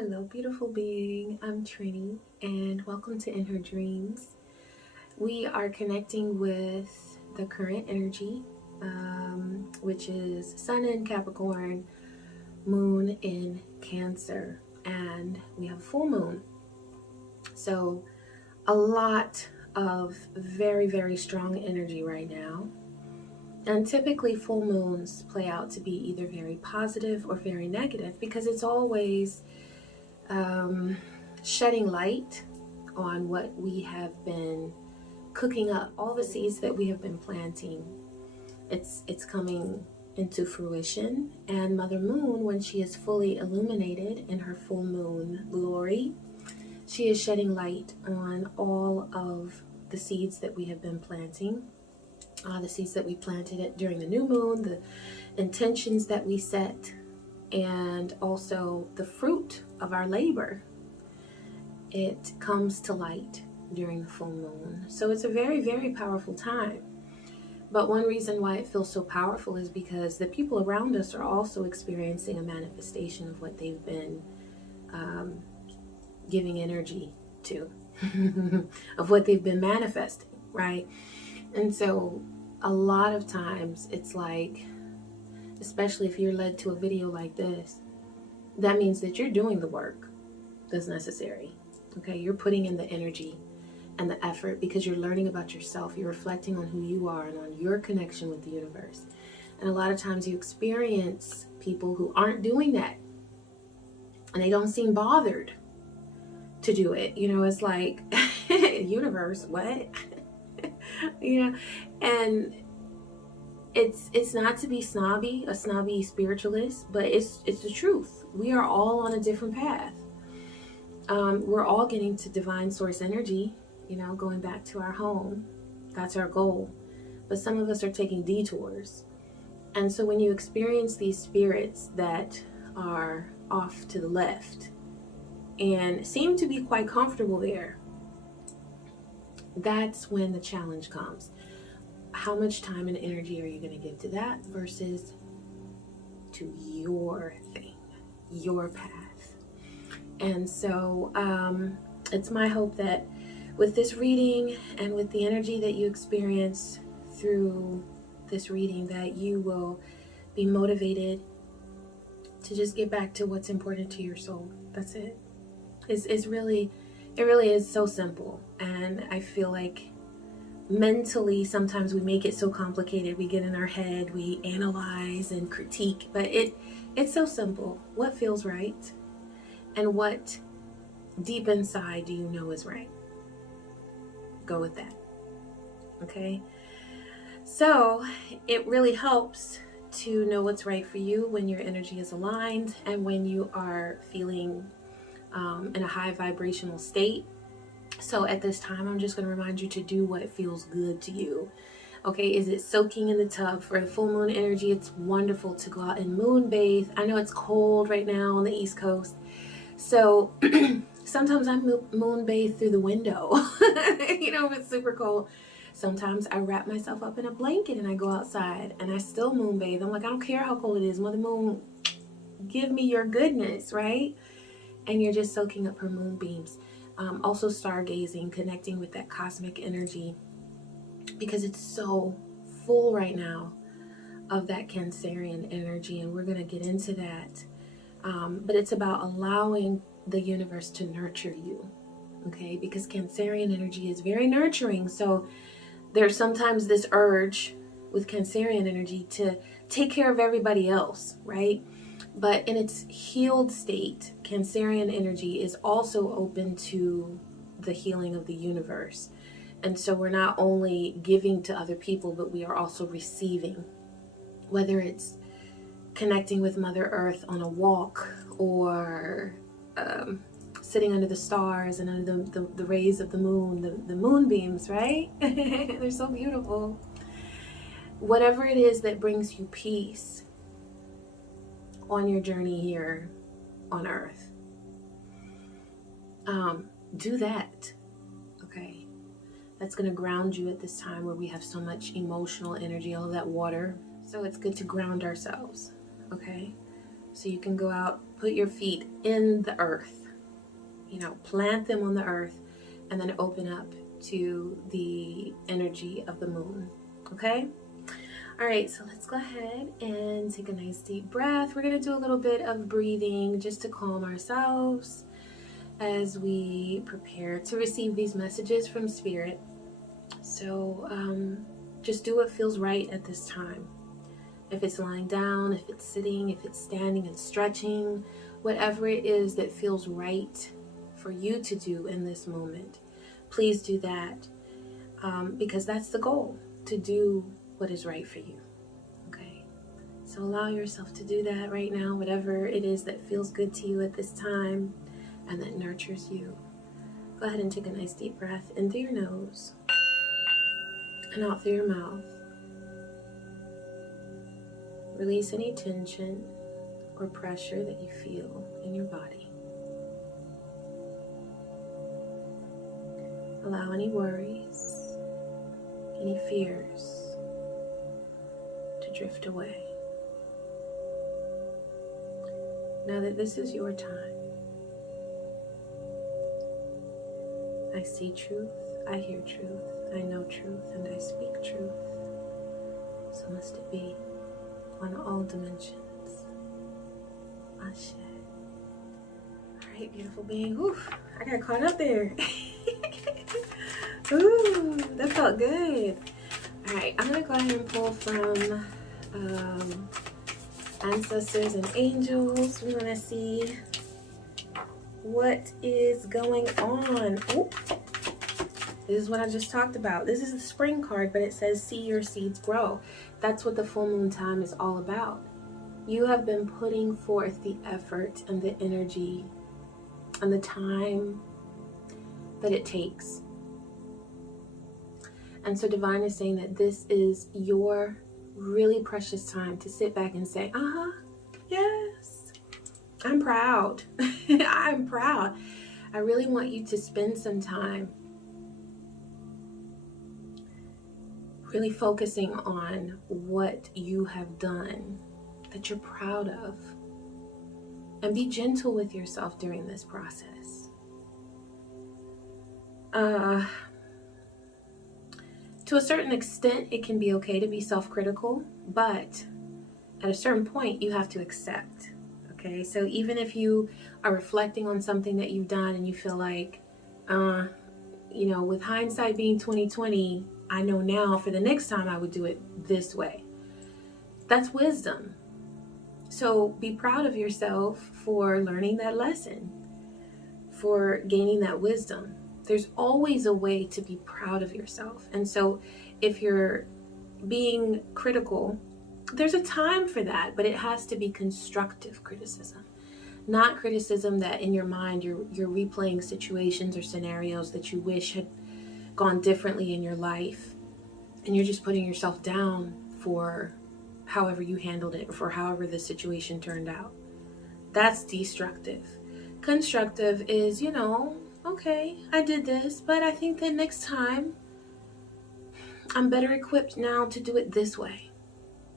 Hello, beautiful being. I'm Trini, and welcome to In Her Dreams. We are connecting with the current energy, which is Sun in Capricorn, Moon in Cancer, and we have full moon. So, a lot of very, very strong energy right now. And typically, full moons play out to be either very positive or very negative because it's always shedding light on what we have been cooking up, all the seeds that we have been planting. It's coming into fruition, and Mother Moon, when she is fully illuminated in her full moon glory, she is shedding light on all of the seeds that we have been planting, the seeds that we planted during the new moon, the intentions that we set, and also the fruit of our labor. It comes to light during the full moon. So it's a very, very powerful time. But one reason why it feels so powerful is because the people around us are also experiencing a manifestation of what they've been giving energy to, of what they've been manifesting, right? And so a lot of times it's like, especially if you're led to a video like this, that means that you're doing the work that's necessary. Okay, you're putting in the energy and the effort because you're learning about yourself. You're reflecting on who you are and on your connection with the universe. And a lot of times you experience people who aren't doing that, and they don't seem bothered to do it. It's like, universe, what? And it's not to be a snobby spiritualist, but it's the truth. We are all on a different path. We're all getting to divine source energy, going back to our home. That's our goal. But some of us are taking detours. And so when you experience these spirits that are off to the left and seem to be quite comfortable there, that's when the challenge comes. How much time and energy are you going to give to that versus to your thing, your path? And so it's my hope that with this reading and with the energy that you experience through this reading, that you will be motivated to just get back to what's important to your soul. That's it. It really is so simple. And I feel like mentally sometimes we make it so complicated. We get in our head, we analyze and critique, but it's so simple. What feels right and what deep inside do you know is right? Go with that. Okay? So it really helps to know what's right for you when your energy is aligned and when you are feeling in a high vibrational state. So at this time, I'm just going to remind you to do what feels good to you. Okay, is it soaking in the tub? For the full moon energy, it's wonderful to go out and moon bathe. I know it's cold right now on the East Coast. So sometimes I moon bathe through the window, if it's super cold. Sometimes I wrap myself up in a blanket and I go outside and I still moon bathe. I'm like, I don't care how cold it is. Mother Moon, give me your goodness, right? And you're just soaking up her moonbeams. Also stargazing, connecting with that cosmic energy, because it's so full right now of that Cancerian energy, and we're going to get into that. But it's about allowing the universe to nurture you, okay? Because Cancerian energy is very nurturing. So there's sometimes this urge with Cancerian energy to take care of everybody else, right? But in its healed state, Cancerian energy is also open to the healing of the universe. And so we're not only giving to other people, but we are also receiving, whether it's connecting with Mother Earth on a walk or sitting under the stars and under the rays of the moon, the moonbeams, right? They're so beautiful. Whatever it is that brings you peace on your journey here on Earth, do that. Okay, that's going to ground you at this time where we have so much emotional energy, all of that water. So it's good to ground ourselves. Okay, so you can go out put your feet in the earth, plant them on the earth, and then open up to the energy of the moon. Okay? All right, so let's go ahead and take a nice deep breath. We're going to do a little bit of breathing just to calm ourselves as we prepare to receive these messages from Spirit. So just do what feels right at this time. If it's lying down, if it's sitting, if it's standing and stretching, whatever it is that feels right for you to do in this moment, please do that, because that's the goal, to do what is right for you. Okay, so allow yourself to do that right now, whatever it is that feels good to you at this time and that nurtures you. Go ahead and take a nice deep breath in through your nose and out through your mouth. Release any tension or pressure that you feel in your body. Allow any worries, any fears to drift away. Know that this is your time. I see truth, I hear truth, I know truth, and I speak truth. So must it be on all dimensions. Ashe. All right, beautiful being. Oof, I got caught up there. Ooh, that felt good. All right, I'm gonna go ahead and pull from ancestors and angels. We wanna see what is going on. Oh, this is what I just talked about. This is the spring card, but it says see your seeds grow. That's what the full moon time is all about. You have been putting forth the effort and the energy and the time that it takes. And so Divine is saying that this is your really precious time to sit back and say, yes, I'm proud. I'm proud. I really want you to spend some time really focusing on what you have done that you're proud of. And be gentle with yourself during this process. To a certain extent, it can be okay to be self-critical, but at a certain point, you have to accept. Okay, so even if you are reflecting on something that you've done and you feel like, with hindsight being 2020, I know now for the next time I would do it this way. That's wisdom. So be proud of yourself for learning that lesson, for gaining that wisdom. There's always a way to be proud of yourself. And so if you're being critical, there's a time for that, but it has to be constructive criticism, not criticism that in your mind you're replaying situations or scenarios that you wish had gone differently in your life, and you're just putting yourself down for however you handled it or for however the situation turned out. That's destructive. Constructive is, okay, I did this, but I think that next time I'm better equipped now to do it this way,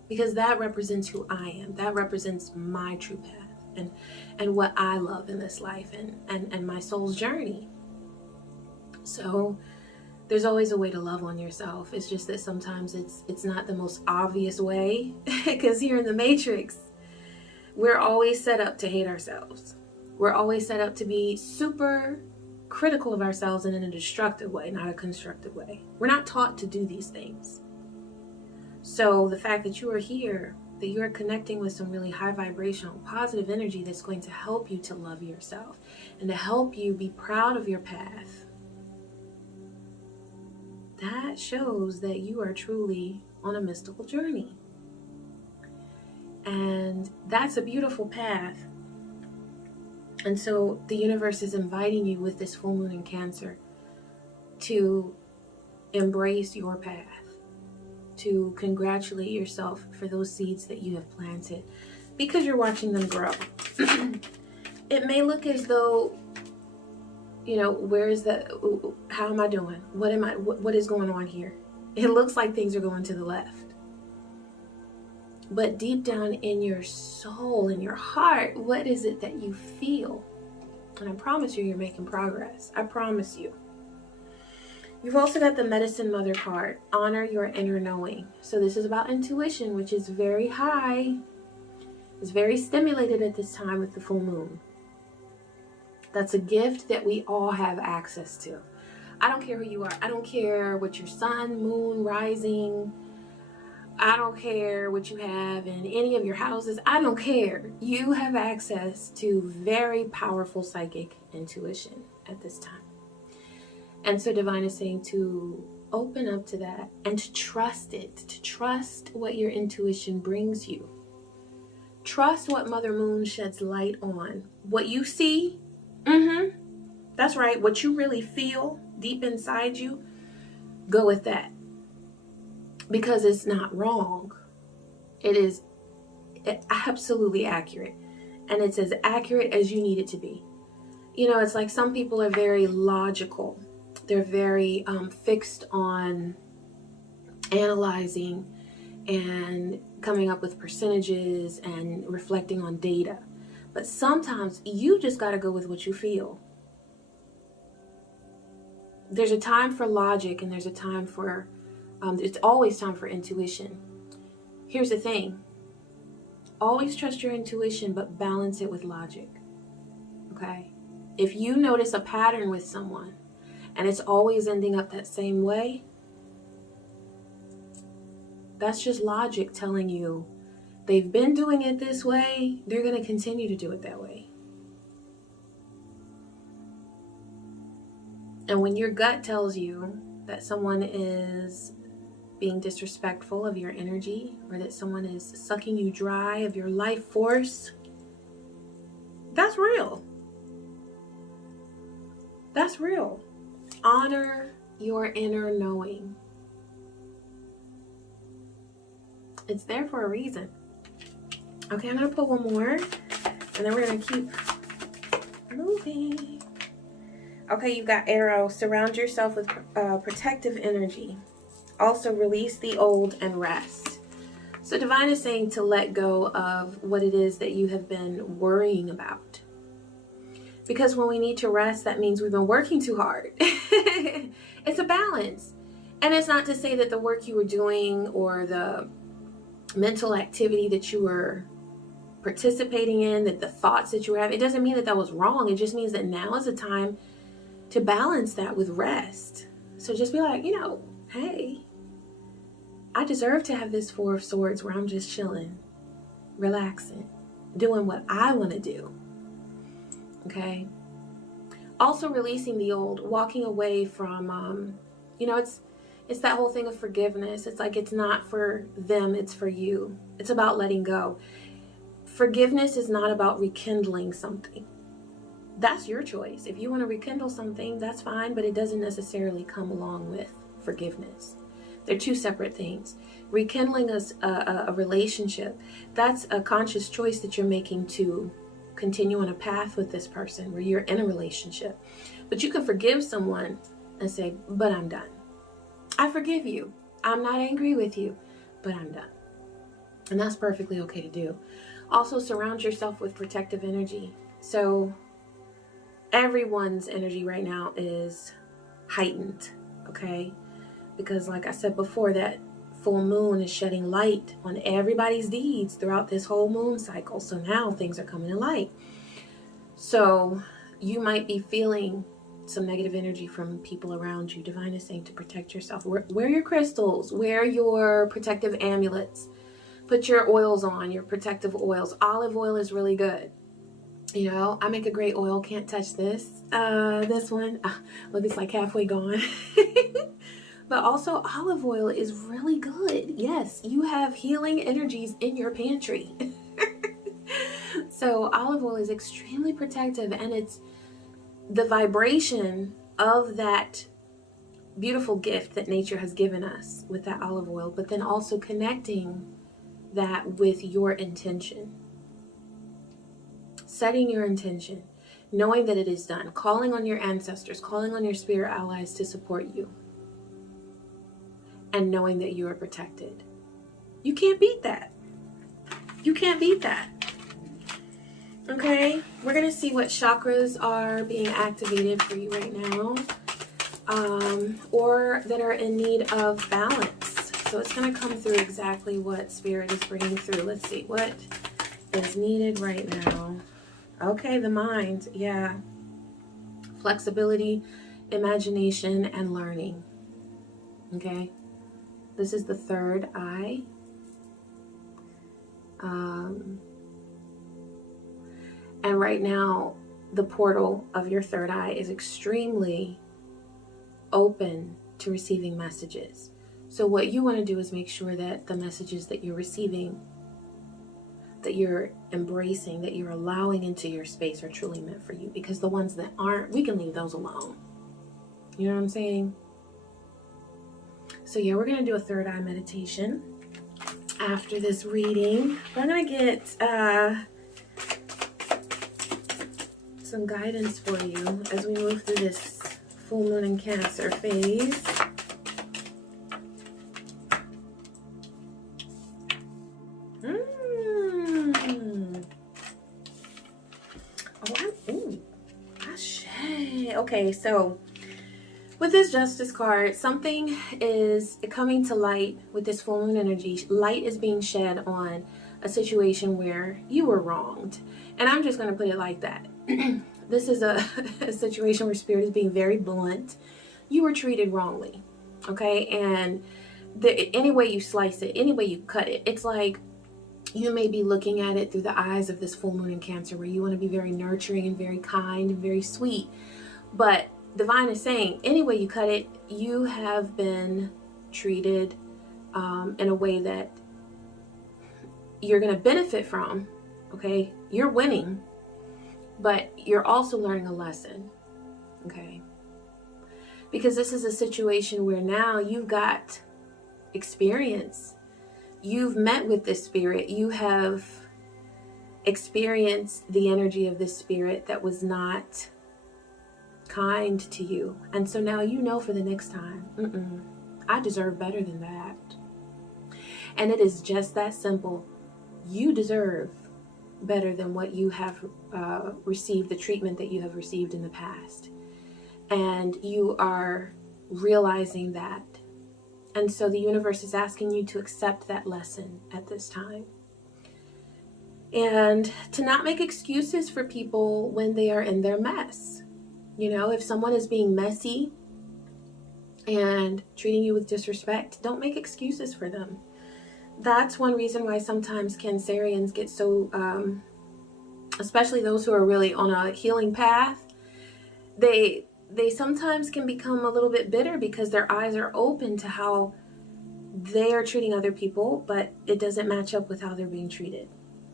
because that represents who I am. That represents my true path and what I love in this life and my soul's journey. So there's always a way to love on yourself. It's just that sometimes it's not the most obvious way, because here in the Matrix, we're always set up to hate ourselves. We're always set up to be super critical of ourselves and in a destructive way, not a constructive way. We're not taught to do these things. So the fact that you are here, that you are connecting with some really high vibrational, positive energy that's going to help you to love yourself and to help you be proud of your path, that shows that you are truly on a mystical journey. And that's a beautiful path. And so the universe is inviting you with this full moon in Cancer to embrace your path, to congratulate yourself for those seeds that you have planted, because you're watching them grow. It may look as though, how am I doing? What is going on here? It looks like things are going to the left. But deep down in your soul, in your heart, what is it that you feel? And I promise you, you're making progress. I promise you. You've also got the Medicine Mother card. Honor your inner knowing. So this is about intuition, which is very high. It's very stimulated at this time with the full moon. That's a gift that we all have access to. I don't care who you are. I don't care what your sun, moon, rising. I don't care what you have in any of your houses. I don't care. You have access to very powerful psychic intuition at this time. And so Divine is saying to open up to that and to trust it, to trust what your intuition brings you. Trust what Mother Moon sheds light on. What you see, that's right, what you really feel deep inside you, go with that. Because it's not wrong. It is absolutely accurate. And it's as accurate as you need it to be. You know, it's like some people are very logical. They're very fixed on analyzing and coming up with percentages and reflecting on data. But sometimes you just got to go with what you feel. There's a time for logic and there's a time for, it's always time for intuition. Here's the thing. Always trust your intuition, but balance it with logic. Okay? If you notice a pattern with someone, and it's always ending up that same way, that's just logic telling you they've been doing it this way, they're going to continue to do it that way. And when your gut tells you that someone is being disrespectful of your energy, or that someone is sucking you dry of your life force, that's real. That's real. Honor your inner knowing. It's there for a reason. Okay, I'm going to pull one more, and then we're going to keep moving. Okay, you've got Arrow. Surround yourself with protective energy. Also, release the old and rest. So Divine is saying to let go of what it is that you have been worrying about. Because when we need to rest, that means we've been working too hard. It's a balance. And it's not to say that the work you were doing or the mental activity that you were participating in, that the thoughts that you were having, it doesn't mean that that was wrong. It just means that now is the time to balance that with rest. So just be like, hey, I deserve to have this Four of Swords where I'm just chilling, relaxing, doing what I want to do. Okay. Also releasing the old, walking away from, it's that whole thing of forgiveness. It's like, it's not for them, it's for you. It's about letting go. Forgiveness is not about rekindling something. That's your choice. If you want to rekindle something, that's fine, but it doesn't necessarily come along with forgiveness. They're two separate things. Rekindling a relationship, that's a conscious choice that you're making to continue on a path with this person where you're in a relationship. But you can forgive someone and say, but I'm done. I forgive you. I'm not angry with you, but I'm done. And that's perfectly okay to do. Also, surround yourself with protective energy. So everyone's energy right now is heightened, okay? Because like I said before, that full moon is shedding light on everybody's deeds throughout this whole moon cycle. So now things are coming to light. So you might be feeling some negative energy from people around you. Divine is saying to protect yourself. Wear your crystals, wear your protective amulets, put your oils on, your protective oils. Olive oil is really good. I make a great oil. Can't touch this. This one, look, it's like halfway gone. But also olive oil is really good. Yes, you have healing energies in your pantry. So olive oil is extremely protective, and it's the vibration of that beautiful gift that nature has given us with that olive oil, but then also connecting that with your intention. Setting your intention, knowing that it is done, calling on your ancestors, calling on your spirit allies to support you, and knowing that you are protected. You can't beat that. You can't beat that. Okay, we're going to see what chakras are being activated for you right now, or that are in need of balance. So it's going to come through exactly what Spirit is bringing through. Let's see what is needed right now. Okay, the mind. Yeah. Flexibility, imagination, and learning. Okay. This is the third eye. And right now, the portal of your third eye is extremely open to receiving messages. So what you want to do is make sure that the messages that you're receiving, that you're embracing, that you're allowing into your space are truly meant for you. Because the ones that aren't, we can leave those alone. You know what I'm saying? So yeah, we're going to do a third eye meditation after this reading. I'm going to get some guidance for you as we move through this full moon in Cancer phase. Okay, so with this Justice card, something is coming to light with this full moon energy. Light is being shed on a situation where you were wronged. And I'm just going to put it like that. This is a situation where Spirit is being very blunt. You were treated wrongly. Okay? And any way you slice it, any way you cut it, it's like you may be looking at it through the eyes of this full moon in Cancer, where you want to be very nurturing and very kind and very sweet. But Divine is saying, any way you cut it, you have been treated in a way that you're going to benefit from. Okay, you're winning, but you're also learning a lesson. Okay, because this is a situation where now you've got experience. You've met with this spirit. You have experienced the energy of this spirit that was not kind to you. And so now you know for the next time, I deserve better than that. And it is just that simple. You deserve better than what you have received, the treatment that you have received in the past. And you are realizing that. And so the universe is asking you to accept that lesson at this time. And to not make excuses for people when they are in their mess. You know, if someone is being messy and treating you with disrespect, don't make excuses for them. That's one reason why sometimes Cancerians get so, especially those who are really on a healing path, they sometimes can become a little bit bitter because their eyes are open to how they are treating other people, but it doesn't match up with how they're being treated.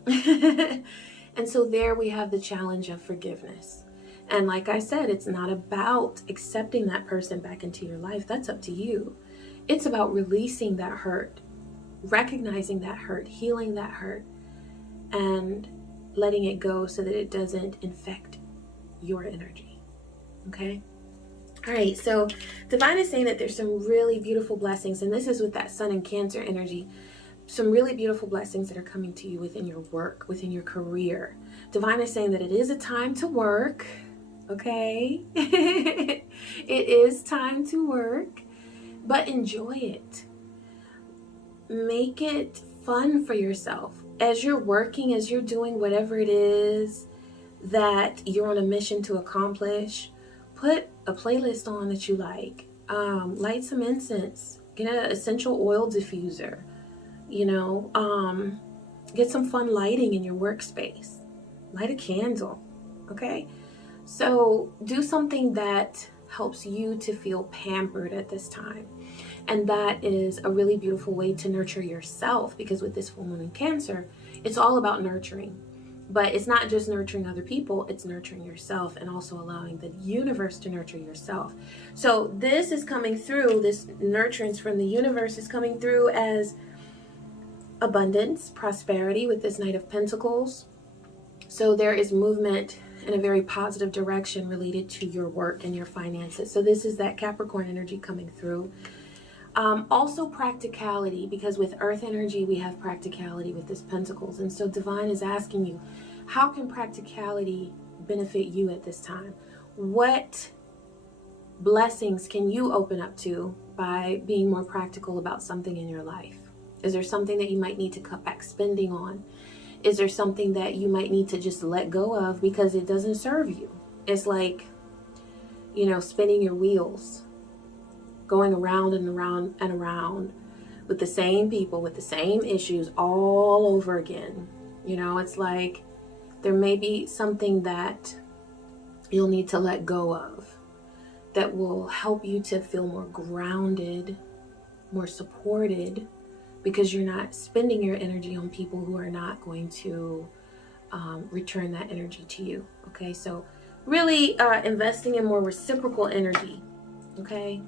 And so there we have the challenge of forgiveness. And like I said, it's not about accepting that person back into your life. That's up to you. It's about releasing that hurt, recognizing that hurt, healing that hurt, and letting it go so that it doesn't infect your energy. Okay? All right, so Divine is saying that there's some really beautiful blessings, and this is with that Sun and Cancer energy. Some really beautiful blessings that are coming to you within your work, within your career. Divine is saying that it is a time to work. Okay, it is time to work, but enjoy it. Make it fun for yourself. As you're working, as you're doing whatever it is that you're on a mission to accomplish, put a playlist on that you like. Light some incense. Get an essential oil diffuser. You know, get some fun lighting in your workspace. Light a candle. Okay. So do something that helps you to feel pampered at this time. And that is a really beautiful way to nurture yourself, because with this full moon in Cancer, it's all about nurturing. But it's not just nurturing other people, it's nurturing yourself and also allowing the universe to nurture yourself. So this is coming through, this nurturance from the universe is coming through as abundance, prosperity with this Knight of Pentacles. So there is movement in a very positive direction related to your work and your finances. So this is that Capricorn energy coming through. Also practicality, because with earth energy, we have practicality with this pentacles. And so divine is asking you, how can practicality benefit you at this time? What blessings can you open up to by being more practical about something in your life? Is there something that you might need to cut back spending on? Is there something that you might need to just let go of because it doesn't serve you? It's like, spinning your wheels, going around and around and around with the same people, with the same issues all over again. It's like there may be something that you'll need to let go of that will help you to feel more grounded, more supported, because you're not spending your energy on people who are not going to return that energy to you. Okay, so really investing in more reciprocal energy. Okay,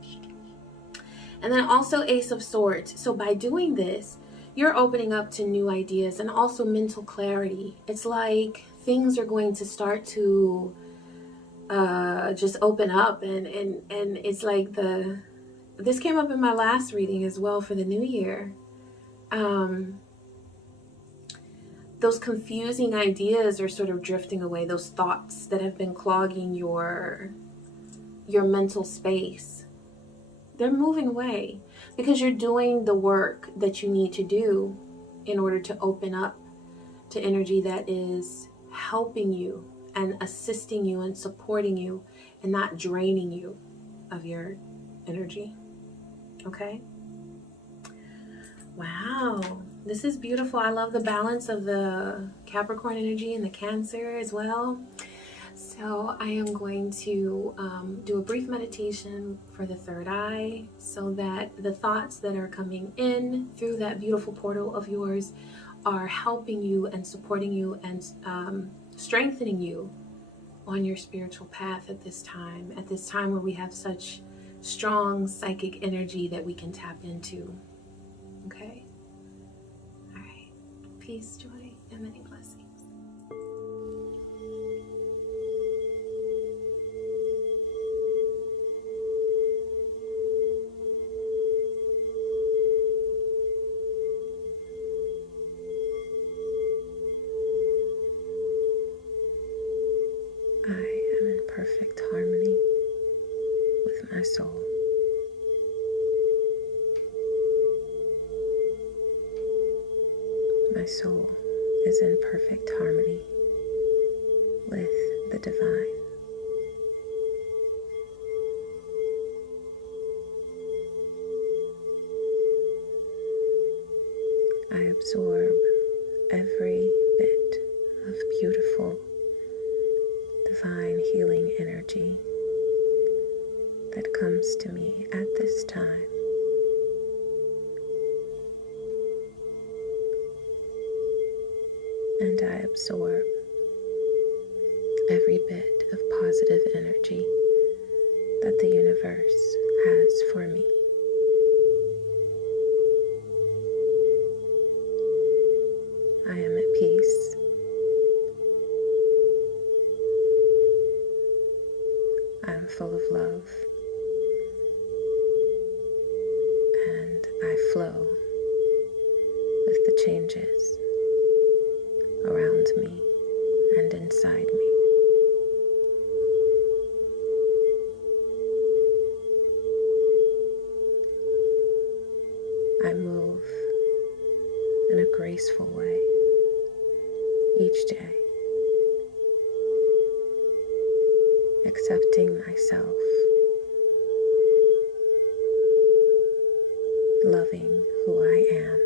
and then also Ace of Swords. So by doing this, you're opening up to new ideas and also mental clarity. It's like things are going to start to just open up, and it's like this came up in my last reading as well for the new year. Those confusing ideas are sort of drifting away. Those thoughts that have been clogging your mental space, they're moving away because you're doing the work that you need to do in order to open up to energy that is helping you and assisting you and supporting you and not draining you of your energy. Okay? Wow, this is beautiful. I love the balance of the Capricorn energy and the Cancer as well. So I am going to do a brief meditation for the third eye so that the thoughts that are coming in through that beautiful portal of yours are helping you and supporting you and strengthening you on your spiritual path at this time where we have such strong psychic energy that we can tap into. Okay? All right. Peace, joy, and many blessings. I am in perfect harmony with my soul. My soul is in perfect harmony with the divine. I absorb every bit of beautiful, divine healing energy that comes to me at this time. And I absorb every bit of positive energy that the universe has for me. I am at peace. I am full of love. And I flow with the changes around me and inside me. I move in a graceful way each day, accepting myself, loving who I am.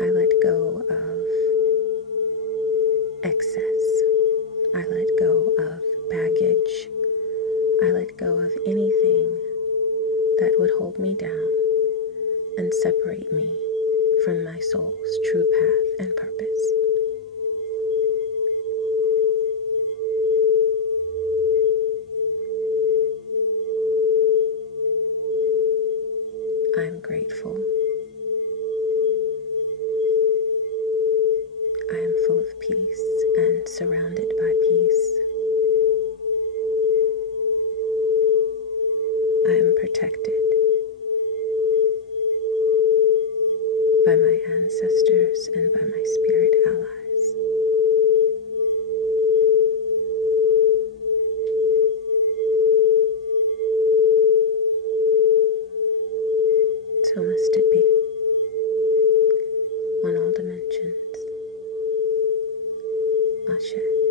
I let go of excess. I let go of baggage. I let go of anything that would hold me down and separate me from my soul's true path and purpose. I'm grateful. I am full of peace and surrounded by peace. I am protected by my ancestors and by my spirit allies. So must it be on all dimensions. Ashe.